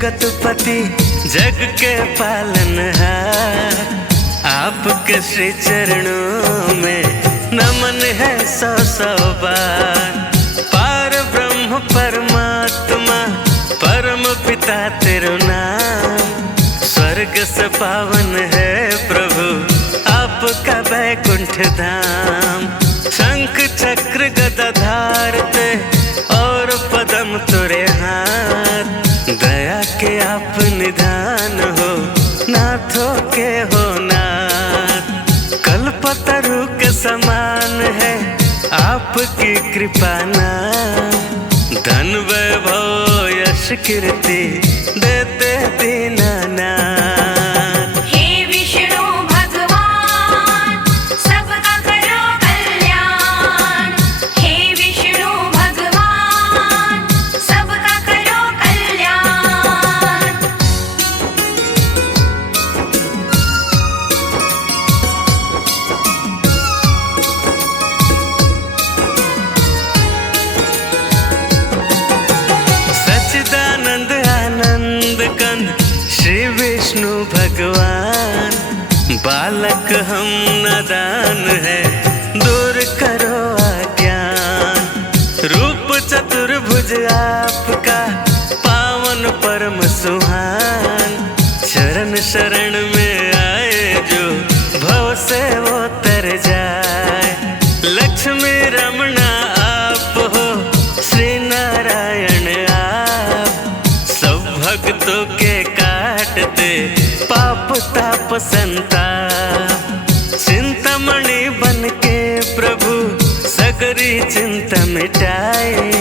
जगतपति जग के पालनहार, आपके श्री चरणों में नमन है सौ सौ बार। पार ब्रह्म परमात्मा परम पिता तेरो नाम, स्वर्ग से पावन है प्रभु आपका वैकुंठ धाम। शंख चक्र गदा धारते और पदम तुरे हाथ, दया के आप निधान हो नाथों के हो नाथ। कल्पतरु के समान है आपकी कृपा नाम, धन वैभव यश कीर्ति देते दीनानाथ। श्री विष्णु भगवान, बालक हम नादान है दूर करो अज्ञान। रूप चतुर्भुज आपका पावन परम सुहान, शरण शरण में आए जो भव से वो तर जाए। लक्ष्मी रमणा आप हो श्री नारायण आप, सब भक्तों के पाप ताप संताप। चिंतामणि बन के प्रभु सगरी चिंता मिटाए,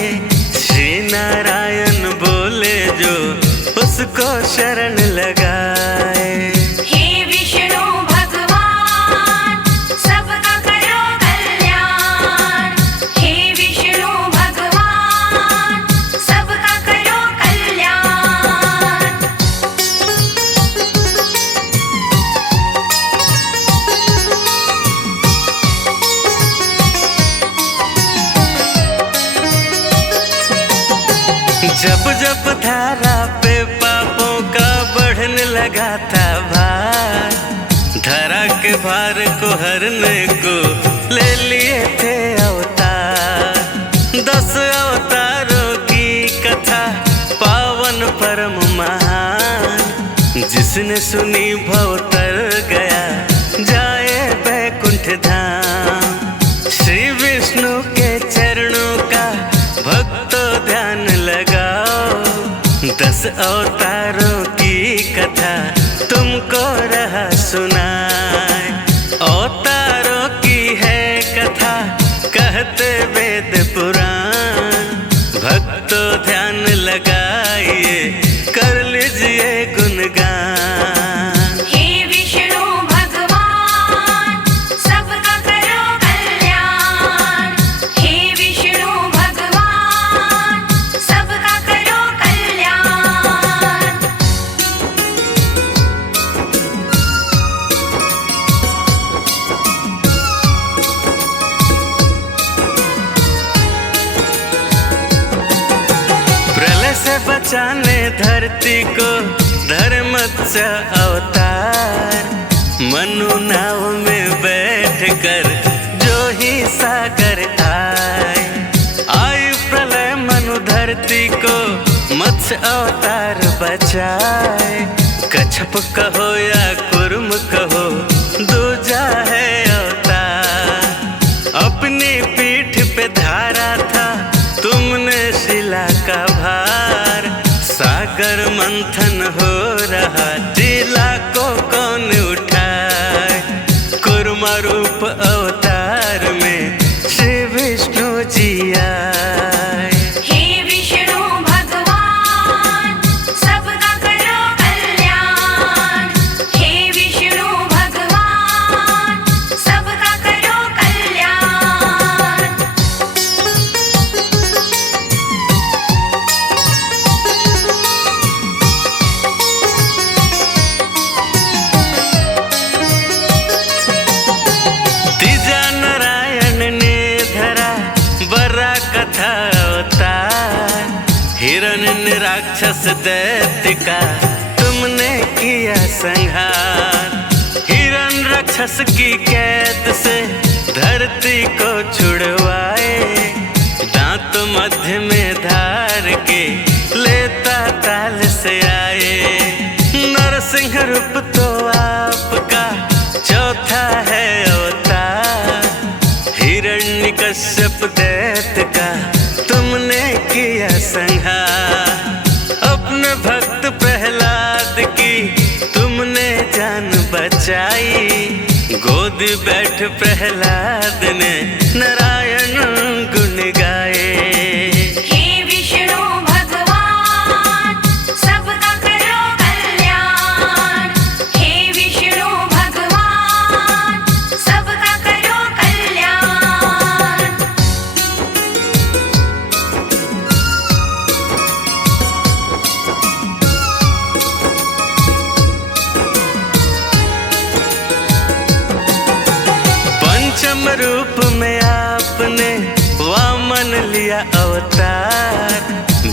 श्री नारायण बोले जो उसको शरण लगाए। जब जब धारा पे पापों का बढ़ने लगा था भार, धरा के भार को हरने को ले लिए थे अवतार। 10 अवतारों की कथा पावन परम महान, जिसने सुनी भव तर गया जाए वैकुंठ धाम। श्री विष्णु के चरणों का भक्तों ध्यान लगाओ, 10 अवतारों की कथा तुमको रहा सुनाए। अवतारों की है कथा कहते वेद पुराण, भक्तों ध्यान लगाइए कर लीजिए गुणगान। बचाने धरती को धर्मस्य अवतार, मनु नाव में बैठकर जो ही सागर आए। आयु प्रलय मनु धरती को मत्स्य अवतार बचाए। कच्छप कहो या कुर्म कहो दूजा है अवतार, अपनी पीठ पे धारा था तुमने शिला का भार। सागर मंथन हो रहा टीला को कौन उठाए, कुर्मा रूप अवतार में श्री विष्णु जी आए। सबका करो कल्याण, हे विष्णु भगवान राक्षस दैत्य का तुमने किया संहार। हिरण राक्षस की कैद से धरती को छुड़वाए, दांत मध्य में धार के लेता ताल से आए। नरसिंह रूप तो आपका चौथा है अवतार, हिरण्यकश्यप दैत्य का तुमने किया संहार। अपने भक्त प्रहलाद की तुमने जान बचाई, गोद बैठ प्रहलाद ने नारायण गुण गाए। हे विष्णु भगवान सबका करो कल्याण, हे विष्णु भगवान सबका करो कल्याण। पंचम रूप में आपने वामन लिया अवतार,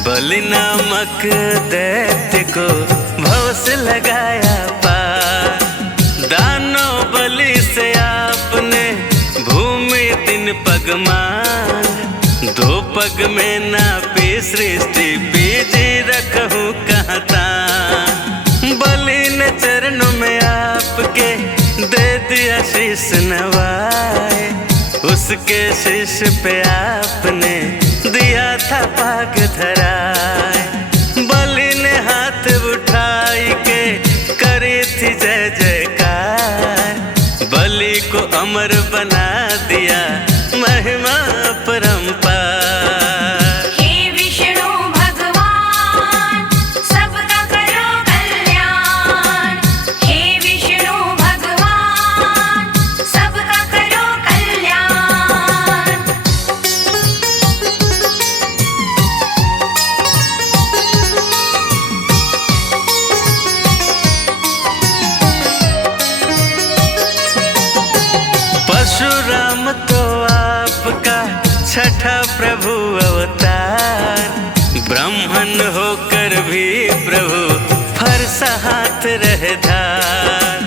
बलि नामक दैत्य को भव से लगाया पार। दानव बलि से आपने भूमि 3 पग मांग, 2 पग में नापी सृष्टि बीजी रखूं कहाँ तान। बलि ने चरणों में आपके दे दिया शीश नवाए, उसके शीश पे आपने दिया था पाग धराए। बलि ने हाथ उठाई के करी थी जय जयकार, बलि को अमर बना दिया महिमा परंपार। हे विष्णु भगवान सबका करो कल्याण, हे विष्णु भगवान सबका करो कल्याण। परशुराम तो आपका छठा प्रभु अवतार, ब्राह्मण होकर भी प्रभु फरसा हाथ रहे धार।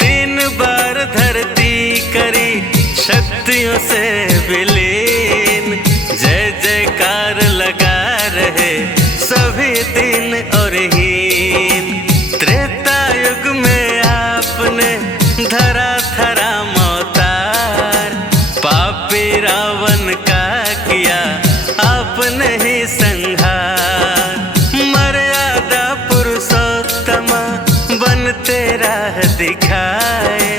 3 बार धरती करी शक्तियों से विलीन, जय जयकार लगा रहे सभी दिन और हीन। त्रेता युग में आपने धरा था राम अवतार, पापी रावण का किया आपने ही संहार। मर्यादा पुरुषोत्तम बनते राह दिखाए,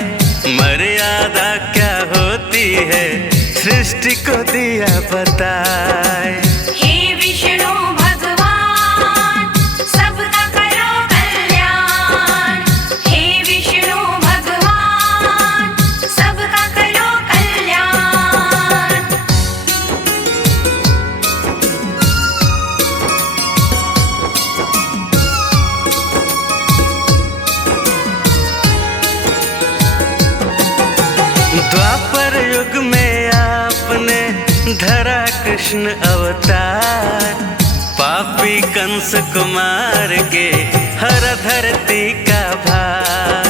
मर्यादा क्या होती है सृष्टि को दिया बताए। हे विष्णु भगवान सबका करो कल्याण, हे विष्णु भगवान सबका करो कल्याण। द्वापर युग में आपने धरा कृष्ण अवतार, पापी कंस कुमार के हर धरती का भार।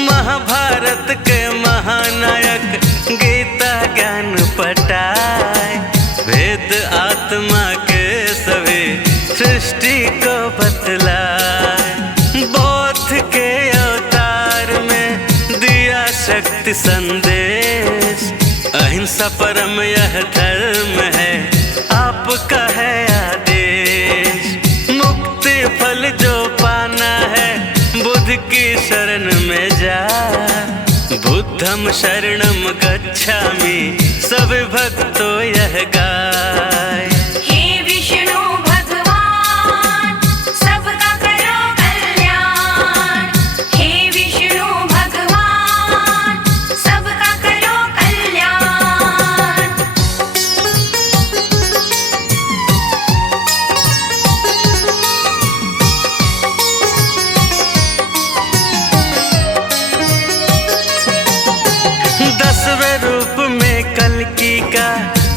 महाभारत के महानायक गीता ज्ञान पटाए, वेद आत्मा के सभी सृष्टि को बतलाए। बौद्ध के अवतार में दिया शक्ति संदेश, अहिंसा परम यह धर्म है आपका है आदेश। मुक्ति फल जो पाना है बुद्ध की शरण में जा, बुद्धम शरणम गच्छामि सभी भक्तों यह गाय। हे विष्णु भगवान सबका करो कल्याण, हे विष्णु भगवान सबका करो कल्याण।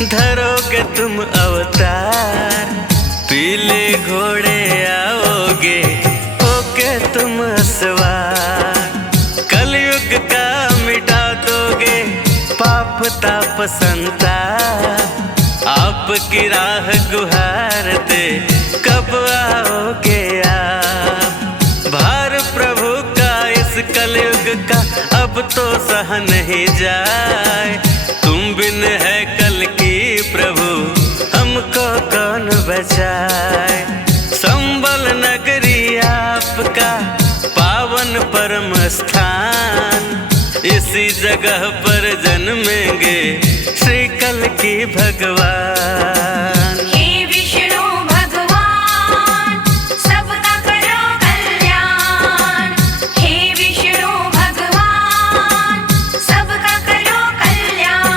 धरोगे तुम अवतार, पीले घोड़े आओ पाप ताप संताप, आपकी राह गुहारते कब आओगे आप। भार प्रभु का इस कलयुग का अब तो सह नहीं जाए, तुम बिन है कल की प्रभु हमको कौन बचाए। संबल नगरी आपका पावन परम स्थान, इसी जगह पर जन्मेंगे श्री कल की भगवान। हे विष्णु भगवान सबका करो कल्याण, हे विष्णु भगवान सबका करो कल्याण।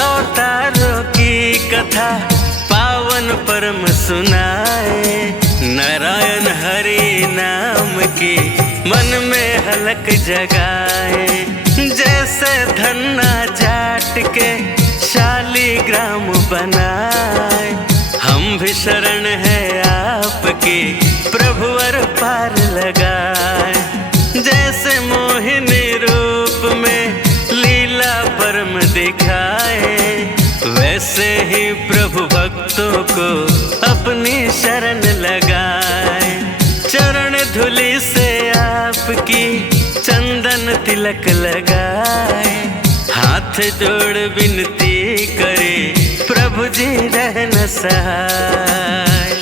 अवतारों की कथा पावन परम सुनाए, नारायण हरि नाम की मन में हलक जगाए। जैसे धन्ना जाट के शालीग्राम बनाए, हम भी शरण है आपकी प्रभुवर पार लगाए। जैसे मोहिनी रूप में लीला परम दिखाए, वैसे ही प्रभु भक्तों को अपनी शरण लगाए। चरण धूलि से आपकी चंदन तिलक लगाए, हाथ जोड़ विनती करे प्रभु जी रहन सहाय।